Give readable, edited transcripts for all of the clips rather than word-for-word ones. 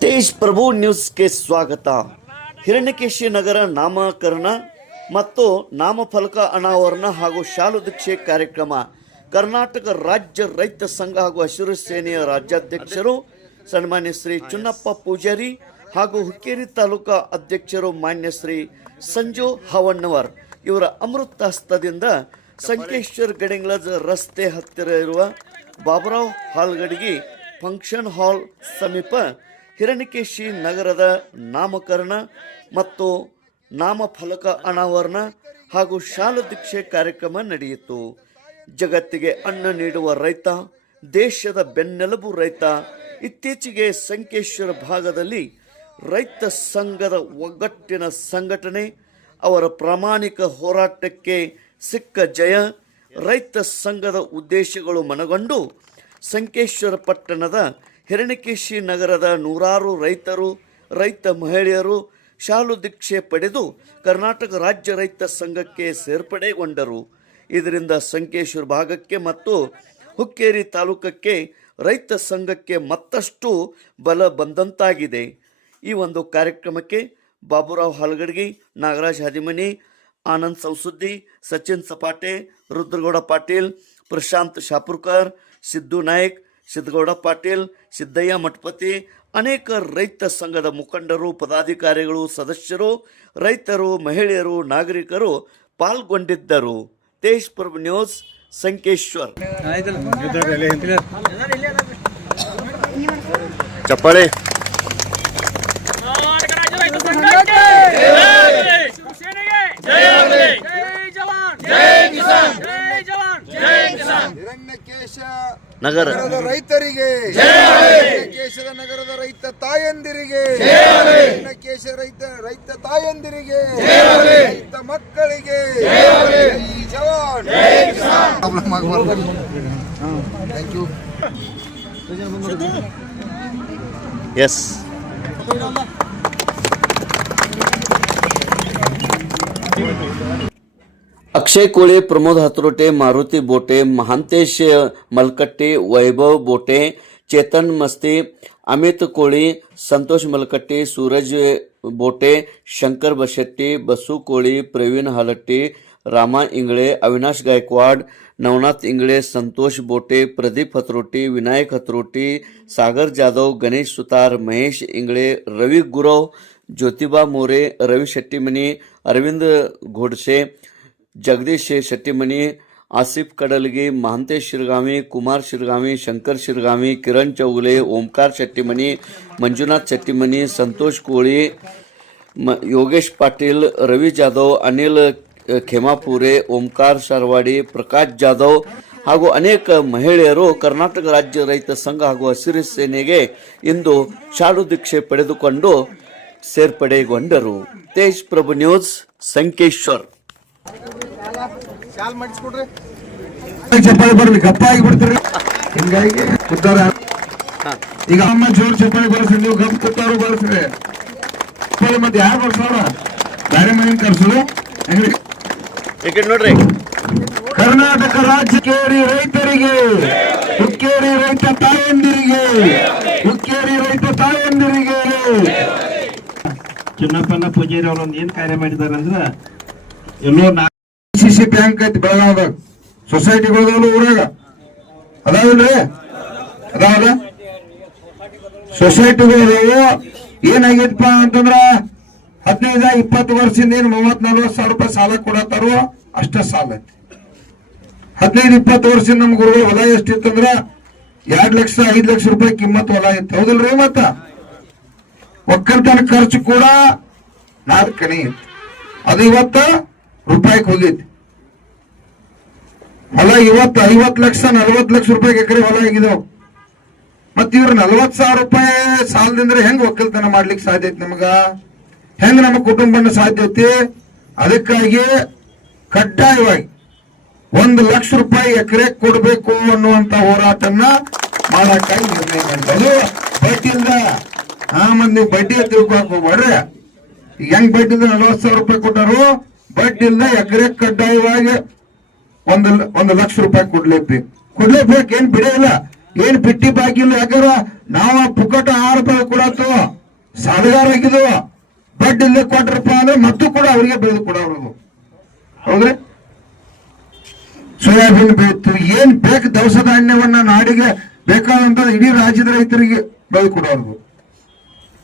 तेज प्रभु news के स्वागत। ಹಿರಣ್ಯಕೇಶಿ ನಗರ ನಾಮಕರಣ ಮತ್ತು ನಾಮಫಲಕ ಅನಾವರಣ ಹಾಗೂ ಶಾಲು ದೀಕ್ಷೆ ಕಾರ್ಯಕ್ರಮ ಕರ್ನಾಟಕ ರಾಜ್ಯ ರೈತ ಸಂಘ ಹಾಗೂ ಹಸಿರು ಸೇನೆಯ ರಾಜ್ಯಾಧ್ಯಕ್ಷರು ಸನ್ಮಾನ್ಯ ಶ್ರೀ ಚುನ್ನಪ್ಪ ಪೂಜಾರಿ ಹಾಗೂ ಹುಕ್ಕೇರಿ ತಾಲೂಕಾ ಅಧ್ಯಕ್ಷರು ಮಾನ್ಯ ಶ್ರೀ ಸಂಜು ಹಾವಣ್ಣವರ್ ಇವರ ಅಮೃತ ಹಸ್ತದಿಂದ ಸಂಕೇಶ್ವರ್ ಗಡಿಂಗ್ಲಜ್ ರಸ್ತೆ ಹತ್ತಿರ ಇರುವ ಬಾಬುರಾವ್ ಹಾಲ್ಗಡಿಗೆ ಫಂಕ್ಷನ್ ಹಾಲ್ ಸಮೀಪ ಹಿರಣ್ಯಕೇಶಿ ನಗರದ ನಾಮಕರಣ ಮತ್ತು ನಾಮಫಲಕ ಅನಾವರಣ ಹಾಗೂ ಶಾಲು ದೀಕ್ಷೆ ಕಾರ್ಯಕ್ರಮ ನಡೆಯಿತು. ಜಗತ್ತಿಗೆ ಅನ್ನ ನೀಡುವ ರೈತ, ದೇಶದ ಬೆನ್ನೆಲುಬು ರೈತ. ಇತ್ತೀಚೆಗೆ ಸಂಕೇಶ್ವರ ಭಾಗದಲ್ಲಿ ರೈತ ಸಂಘದ ಒಗ್ಗಟ್ಟಿನ ಸಂಘಟನೆ, ಅವರ ಪ್ರಾಮಾಣಿಕ ಹೋರಾಟಕ್ಕೆ ಸಿಕ್ಕ ಜಯ, ರೈತ ಸಂಘದ ಉದ್ದೇಶಗಳು ಮನಗೊಂಡು ಸಂಕೇಶ್ವರ ಪಟ್ಟಣದ ಹಿರಣ್ಯಕೇಶಿ ನಗರದ ನೂರಾರು ರೈತರು, ರೈತ ಮಹಿಳೆಯರು ಶಾಲು ದೀಕ್ಷೆ ಪಡೆದು ಕರ್ನಾಟಕ ರಾಜ್ಯ ರೈತ ಸಂಘಕ್ಕೆ ಸೇರ್ಪಡೆಗೊಂಡರು. ಇದರಿಂದ ಸಂಕೇಶ್ವರ ಭಾಗಕ್ಕೆ ಮತ್ತು ಹುಕ್ಕೇರಿ ತಾಲೂಕಕ್ಕೆ ರೈತ ಸಂಘಕ್ಕೆ ಮತ್ತಷ್ಟು ಬಲ ಬಂದಂತಾಗಿದೆ. ಈ ಒಂದು ಕಾರ್ಯಕ್ರಮಕ್ಕೆ ಬಾಬುರಾವ್ ಹಾಲ್ಗಡ್ಗಿ, ನಾಗರಾಜ್ ಹಾದಿಮನಿ, ಆನಂದ್ ಸೌಸುದ್ದಿ, ಸಚಿನ್ ಸಪಾಟೆ, ರುದ್ರಗೌಡ ಪಾಟೀಲ್, ಪ್ರಶಾಂತ್ ಶಾಪುರ್ಕರ್, ಸಿದ್ದು ನಾಯ್ಕ್, ಸಿದ್ದಗೌಡ ಪಾಟೀಲ್, ಸಿದ್ದಯ್ಯ ಮಠಪತಿ, ಅನೇಕ ರೈತ ಸಂಘದ ಮುಖಂಡರು, ಪದಾಧಿಕಾರಿಗಳು, ಸದಸ್ಯರು, ರೈತರು, ಮಹಿಳೆಯರು, ನಾಗರಿಕರು ಪಾಲ್ಗೊಂಡಿದ್ದರು. ತೇಜ್ ಪ್ರಭು ನ್ಯೂಸ್, ಸಂಕೇಶ್ವರ್. ಚಪ್ಪಾಳೆ. ನಗರದ ರೈತರಿಗೆ, ಹಿರಣ್ಯಕೇಶದ ನಗರದ ರೈತ ತಾಯಂದಿರಿಗೆ, ಹಿರಣ್ಯಕೇಶ ರೈತ ತಾಯಂದಿರಿಗೆ, ರೈತ ಮಕ್ಕಳಿಗೆ ಜವಾನ್. Thank you. Yes. Akshay Kole, Pramod Hatrote, Maruti Bote, Mahantesh मलकट्टी, वैभव बोटे, चेतन मस्ती, अमित कोळी, संतोष मलकट्टी, सूरज बोटे, शंकर बशेट्टी, बसू कोळी, प्रवीण हालट्टी, रामा इंगळे, अविनाश गायकवाड, नवनाथ इंगळे, संतोष बोटे, प्रदीप हतरोटी, विनायक हतरोटी, सागर जाधव, गणेश सुतार, महेश इंगळे, रवी गुरव, ज्योतिबा मोरे, रवी शेट्टीमनी, अरविंद घोडसे, जगदीश शेट्टीमनी, आसिफ कडलगी, महांतेश शिरगामी, कुमार शिरगामी, शंकर शिरगामी, किरण चौगले, ओमकार शेट्टीमनी, मंजुनाथ शेट्टीमनी, संतोष कोळी, योगेश पाटील, रवी जाधव, अनिल खेमापुरे, ओमकार शारवाडी, प्रकाश जाधव ಹಾಗೂ ಅನೇಕ ಮಹಿಳೆಯರು ಕರ್ನಾಟಕ ರಾಜ್ಯ ರೈತ ಸಂಘ ಹಾಗೂ ಹಸಿರು ಸೇನೆಗೆ ಇಂದು ಶಾಲು ದೀಕ್ಷೆ ಪಡೆದುಕೊಂಡು ಸೇರ್ಪಡೆಗೊಂಡರು. ತೇಜ್ ಪ್ರಭು ನ್ಯೂಸ್, ಸಂಕೇಶ್ವರ್. ಚಪ್ಪಾಳೆ ಬರ್ಲಿ, ಗಪ್ಪ ಆಗಿಬಿಡ್ತೀರಿ. ಹಿಂಗಾಗಿ ಉದ್ದಾರ ಈಗ ಅಮ್ಮ ಜೋರ್ ಚಪ್ಪಾಳೆ ಬರ್ಸಿ, ನೀವು ಗಪ್ ಕೂತಾರು ಬರ್ಸ್ರಿ. ಮತ್ತೆ ಯಾರು ಬರ್ಸೋಣ? ಬೇರೆ ಮನೆ ಕರ್ಸೋದು ನೋಡ್ರಿ. ಕರ್ನಾಟಕ ರಾಜ್ಯ ಕೇರಿ ರೈತರಿಗೆ, ಹುಕ್ಕೇರಿ ರೈತ ತಾಯಂದಿರಿಗೆ, ಹುಕ್ಕೇರಿ ರೈತ ತಾಯಂದಿರಿಗೆ ಚುನ್ನಪ್ಪನ ಪೂಜಾರಿ ಅವರೊಂದು ಏನ್ ಕಾರ್ಯ ಮಾಡಿದಾರೆ ಅಂದ್ರೆ, ಎಲ್ಲೋ ಸಿಸಿ ಬ್ಯಾಂಕ್ ಐತಿ ಬೆಳಗಾವದಾಗ, ಸೊಸೈಟಿಗಳು ಊರಾಗ ಅದಾವಲ್ರಿ, ಅದಾವಲ್ಲ ಸೊಸೈಟಿಗಳು. ಏನಾಗೈತಪ್ಪ ಅಂತಂದ್ರ 15-20 ವರ್ಷದಿಂದ ಏನು 30-40 ಸಾವಿರ ರೂಪಾಯಿ ಸಾಲ ಕೊಡತ್ತಾರೋ ಅಷ್ಟ ಸಾಲ ಐತಿ. 15-20 ವರ್ಷದಿಂದ ನಮ್ ಗುರುಗಳು ಹೊಲ ಎಷ್ಟಿತ್ತಂದ್ರ 2 ಲಕ್ಷ 5 ಲಕ್ಷ ರೂಪಾಯಿ ಕಿಮ್ಮತ್ ಹೊಲ ಇತ್ತು, ಹೌದಿಲ್ರಿ? ಮತ್ತ ಒಕ್ಕಲ್ತನ ಖರ್ಚು ಕೂಡ 4 ಕಣಿ ಇತ್ತು, ಅದು ಇವತ್ತ ರೂಪಾಯಿಗೆ ಹೋಗೈತಿ. ಹೊಲ ಇವತ್ತು 50 ಲಕ್ಷ 40 ಲಕ್ಷ ರೂಪಾಯಿ ಎಕರೆ ಹೊಲ ಆಗಿದಾವ. ಮತ್ ಇವ್ರ 40 ಸಾವಿರ ರೂಪಾಯಿ ಸಾಲದಿಂದ ಹೆಂಗ್ ಒಕ್ಕಲ್ತನ ಮಾಡ್ಲಿಕ್ಕೆ ಸಾಧ್ಯ ಐತಿ? ನಮಗ ಹೆಂಗ್ ನಮ್ಮ ಕುಟುಂಬನ ಸಾಧ್ಯ ಐತಿ? ಅದಕ್ಕಾಗಿ ಕಡ್ಡಾಯವಾಗಿ 1 ಲಕ್ಷ ರೂಪಾಯಿ ಎಕರೆ ಕೊಡ್ಬೇಕು ಅನ್ನುವಂತ ಹೋರಾಟನ್ನ ಮಾಡಕ್ಕಾಗಿ ನಿರ್ಣಯ ಮಾಡಿದ್ರು. ಬಡ್ಡಿಯಿಂದ ಮತ್ ನೀವು ಬಡ್ಡಿ ತಿಳ್ಕೊಕ್ ಹೋಗ್ಬೇಡ್ರಿ. ಈಗ ಹೆಂಗ್ ಬಡ್ಡಿ ಇಲ್ದ 40,000 ರೂಪಾಯಿ ಕೊಟ್ಟಾರು, ಬಡ್ಡಿ ಇಲ್ದ ಎಕರೆ ಕಡ್ಡಾಯವಾಗಿ 1 ಲಕ್ಷ ರೂಪಾಯಿ ಕೊಡ್ಲೇಬೇಕು. ಏನ್ ಬಿಡೇ ಇಲ್ಲ, ಏನ್ ಬಿಟ್ಟಿ ಬಾಕಿ ಇಲ್ಲ. ಯಾಕಂದ್ರ ನಾವ ಪುಕ್ಕಟ 6 ರೂಪಾಯಿ ಕೊಡತ್ತು ಸಾಲಗಾರ ಆಗಿದ್ವು, ಬಡ್ಡಿ ಇಲ್ಲದೆ ಕೊಟ್ರಪ್ಪ ಅಂದ್ರೆ ಮತ್ತು ಕೂಡ ಅವರಿಗೆ ಬೆಳೆದು ಕೊಡೋರು. ಹೌದ್ರಿ, ಸೋಯಾಬೀನ್ ಬೆಳೀತು, ಏನ್ ಬೇಕು ದವಸ ಧಾನ್ಯವನ್ನ ನಾಡಿಗೆ ಬೇಕಾದಂತ ಇಡೀ ರಾಜ್ಯದ ರೈತರಿಗೆ ಬೆಳೆದು ಕೊಡೋರು.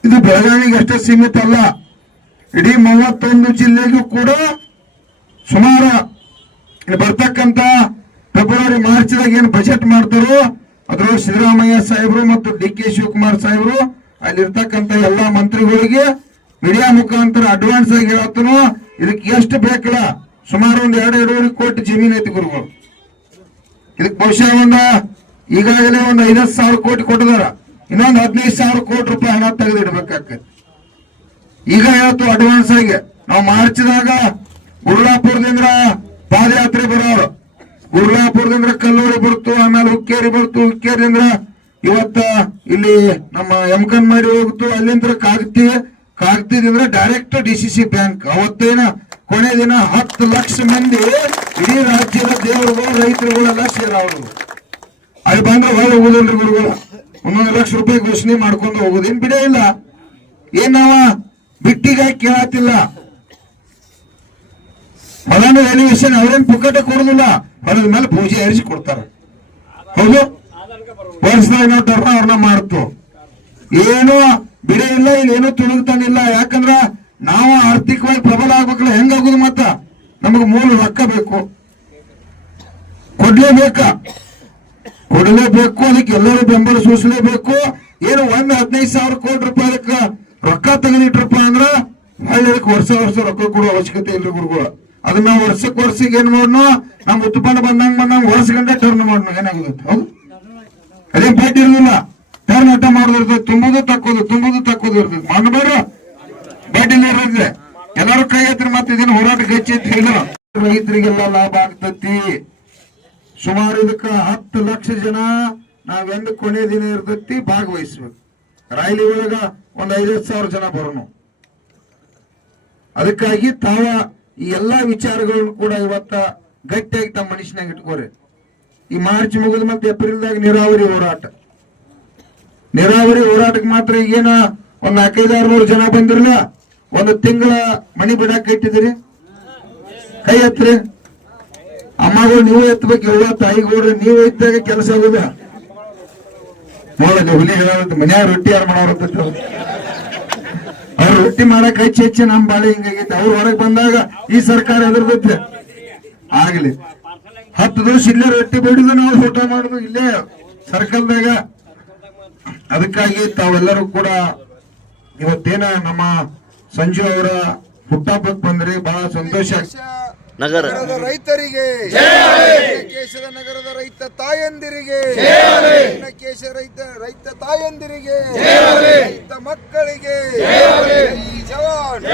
ಇದು ಬೆಳಗಾವಿಗೆ ಅಷ್ಟೇ ಸೀಮಿತ ಅಲ್ಲ, ಇಡೀ 31 ಜಿಲ್ಲೆಗೂ ಕೂಡ ಸುಮಾರು ಬರ್ತಕ್ಕಂತ ಫೆಬ್ರವರಿ ಮಾರ್ಚ್ದಾಗ ಏನು ಬಜೆಟ್ ಮಾಡ್ತಾರೋ ಅದ್ರೊಳಗೆ ಸಿದ್ದರಾಮಯ್ಯ ಸಾಹೇಬರು ಮತ್ತು DK ಶಿವಕುಮಾರ್ ಸಾಹೇಬರು ಅಲ್ಲಿರ್ತಕ್ಕಂಥ ಎಲ್ಲಾ ಮಂತ್ರಿಗಳಿಗೆ ಮೀಡಿಯಾ ಮುಖಾಂತರ ಅಡ್ವಾನ್ಸ್ ಆಗಿ ಹೇಳತ್ತನು, ಇದಕ್ಕೆ ಎಷ್ಟು ಬೇಕಲ್ಲ ಸುಮಾರು 2-2.5 ಕೋಟಿ ಜಮೀನು ಐತಿ ಗುರುಗಳು. ಇದಕ್ಕೆ ಬಹುಶಃ ಈಗಾಗಲೇ 50,000 ಕೋಟಿ ಕೊಟ್ಟಿದಾರ, ಇನ್ನೊಂದು 15,000 ಕೋಟಿ ರೂಪಾಯಿ ಹಣ ತೆಗೆದಿಡ್ಬೇಕಾಗ್ತದೆ. ಈಗ ಹೇಳ್ತು ಅಡ್ವಾನ್ಸ್ ಆಗಿ ನಾವು ಮಾರ್ಚ್ದಾಗ ಗುರುಳಾಪುರದಿಂದ ಪಾದಯಾತ್ರೆ ಬರೋರು, ಗುರುಳಾಪುರದಿಂದ ಕಲ್ಲೂರಿ ಬರ್ತು, ಆಮೇಲೆ ಹುಕ್ಕೇರಿ ಬರ್ತು, ಹುಕ್ಕೇರಿಯಿಂದ ಇವತ್ತ ಇಲ್ಲಿ ನಮ್ಮ ಎಮ್ಕನ್ ಮಾಡಿ ಹೋಗ್ತು, ಅಲ್ಲಿಂದ ಕಾಗತಿದಿಂದ ಡೈರೆಕ್ಟ್ DCC ಬ್ಯಾಂಕ್. ಅವತ್ತೇನ ಕೊನೆ ದಿನ 10 ಲಕ್ಷ ಮಂದಿ ಇಡೀ ರಾಜ್ಯದ ದೇವರುಗಳು ರೈತರುಗಳೆಲ್ಲ ಸೇರವರು. ಅಲ್ಲಿ ಬಂದ್ರೆ ಹೊಳೆ ಹೋಗುದಿಲ್ರಿ ಗುರುಗಳು, 1 ಲಕ್ಷ ರೂಪಾಯಿ ಘೋಷಣೆ ಮಾಡ್ಕೊಂಡು ಹೋಗುದು. ಏನ್ ಬಿಡೇ ಇಲ್ಲ, ಏನ್ ನಾವ ಬಿಟ್ಟಿಗಾಗಿ ಕೇಳತ್ತಿಲ್ಲ. ಹೊಲನ ವ್ಯಾಲ್ಯೂಯೇಷನ್ ಅವ್ರೇನ್ ಪುಕ್ಕಟ ಕೊಡುದಿಲ್ಲ, ಹೊಲದ ಮೇಲೆ ಪೂಜೆ ಹರಿಸಿ ಕೊಡ್ತಾರ. ಹೌದು, ವರ್ಷದಾಗ ನಾವು ಟರ್ನ್ ಅವ್ರನ್ನ ಮಾಡ್ತು, ಏನು ಬಿಡೇ ಇಲ್ಲ, ಇಲ್ಲೇನು ತುಳುಗ್ತಾನಿಲ್ಲ. ಯಾಕಂದ್ರ ನಾವು ಆರ್ಥಿಕವಾಗಿ ಪ್ರಬಲ ಆಗ್ಬೇಕಲ್ಲ, ಹೆಂಗಾಗುದು ಮತ್ತ ನಮಗ ಮೂಲ ರೊಕ್ಕ ಬೇಕು, ಕೊಡ್ಲೇಬೇಕು, ಅದಕ್ಕೆ ಎಲ್ಲರೂ ಬೆಂಬಲ ಸೂಚಿಸಲೇಬೇಕು. ಏನು 15,000 ಕೋಟಿ ರೂಪಾಯಿ ಅದಕ್ಕೆ ರೊಕ್ಕ ತೆಗೆದಿಟ್ರಪ್ಪ ಅಂದ್ರ ಹಳ್ಳಿಯಕ್ಕೆ ವರ್ಷ ರೊಕ್ಕ ಕೊಡುವ ಅವಶ್ಯಕತೆ ಇಲ್ಲ ಗುರುಗಳು. ಅದನ್ನ ವರ್ಷಕ್ಕೆ ಏನ್ ಮಾಡೋಣ, ನಮ್ ಉತ್ಪನ್ನ ಬಂದಂಗ ವರ್ಷ ಗಂಟೆ ಟರ್ನ್ ಮಾಡೋಣ. ಏನಾಗುತ್ತೆ, ಹೌದು, ಅದೇ ಬಡ್ಡಿ ಇರುದಿಲ್ಲ, ಟರ್ನ್ ಅಟ್ಟ ಮಾಡೋದಿರ್ತದೆ, ತುಂಬುದು ತಕ್ಕೋದು ಇರ್ತದೆ. ಮಾಡಬೇಡ ಬಡ್ಡಿ ಇರ್ತದೆ, ಎಲ್ಲರೂ ಕೈ ಎತ್ತರ ಮತ್ತೆ ಇದನ್ನ ಹೋರಾಟ ಹೆಚ್ಚಿ ಅಂತ ಹೇಳಿದ್ರು. ರೈತರಿಗೆಲ್ಲ ಲಾಭ ಆಗ್ತತಿ. ಸುಮಾರು ಇದಕ್ಕ 10 ಲಕ್ಷ ಜನ ನಾವೆಂದು ಕೊನೆ ದಿನ ಇರ್ತತಿ ಭಾಗವಹಿಸ್ಬೇಕು. ರಾಯಲಿ ಒಳಗ 50,000 ಜನ ಬರೋನು. ಅದಕ್ಕಾಗಿ ತಾವ ಈ ಎಲ್ಲಾ ವಿಚಾರಗಳನ್ನು ಕೂಡ ಇವತ್ತ ಗಟ್ಟಿಯಾಗಿ ತಮ್ಮ ಮನುಷ್ಯನಾಗ ಇಟ್ಕೋರಿ. ಈ ಮಾರ್ಚ್ ಮುಗಿದ ಮತ್ತೆ ಏಪ್ರಿಲ್ದಾಗ ನೀರಾವರಿ ಹೋರಾಟಕ್ಕೆ ಮಾತ್ರ ಈಗೇನ 400-600 ಜನ ಬಂದಿರಲ್ಲ, 1 ತಿಂಗಳ ಮನಿ ಬಿಡಾಕ ಇಟ್ಟಿದಿರಿ. ಕೈ ಎತ್ರಿ ಅಮ್ಮಗಳು, ನೀವು ಎತ್ತಬೇಕು, ಎಲ್ಲ ತಾಯಿಗಳು ನೀವು ಇದ್ದಾಗ ಕೆಲಸ ಆಗುದ. ನೋಡಲಿ ಹುಲಿ ಮನ್ಯಾಗ ರೊಟ್ಟಿ ಯಾರು ಮಾಡೋರು, ಅವ್ರು ರೊಟ್ಟಿ ಮಾಡಕ್ ಹೆಚ್ಚು ನಮ್ ಬಾಳೆ ಹಿಂಗಾಗೈತೆ. ಅವ್ರು ಹೊರಗೆ ಬಂದಾಗ ಈ ಸರ್ಕಾರ ಎದುರ್ದೈತೆ. ಆಗ್ಲಿ 10 ದಿವಸ ಇಲ್ಲೇ ರೊಟ್ಟಿ ಬೇಡಿದ್ರು, ನಾವು ಊಟ ಮಾಡುದು ಇಲ್ಲೇ ಸರ್ಕಲ್ದಾಗ. ಅದಕ್ಕಾಗಿ ತಾವೆಲ್ಲರೂ ಕೂಡ ಇವತ್ತೇನ ನಮ್ಮ ಸಂಜು ಅವರ ಹುಟ್ಟಹಬ್ಬಕ್ಕೆ ಬಂದ್ರಿ, ಬಹಳ ಸಂತೋಷ. ನಗರದ ರೈತರಿಗೆ, ಕೇಶದ ನಗರದ ರೈತ ತಾಯಂದಿರಿಗೆ, ರೈತ ತಾಯಂದಿರಿಗೆ, ರೈತ ಮಕ್ಕಳಿಗೆ ಜವಾನ್.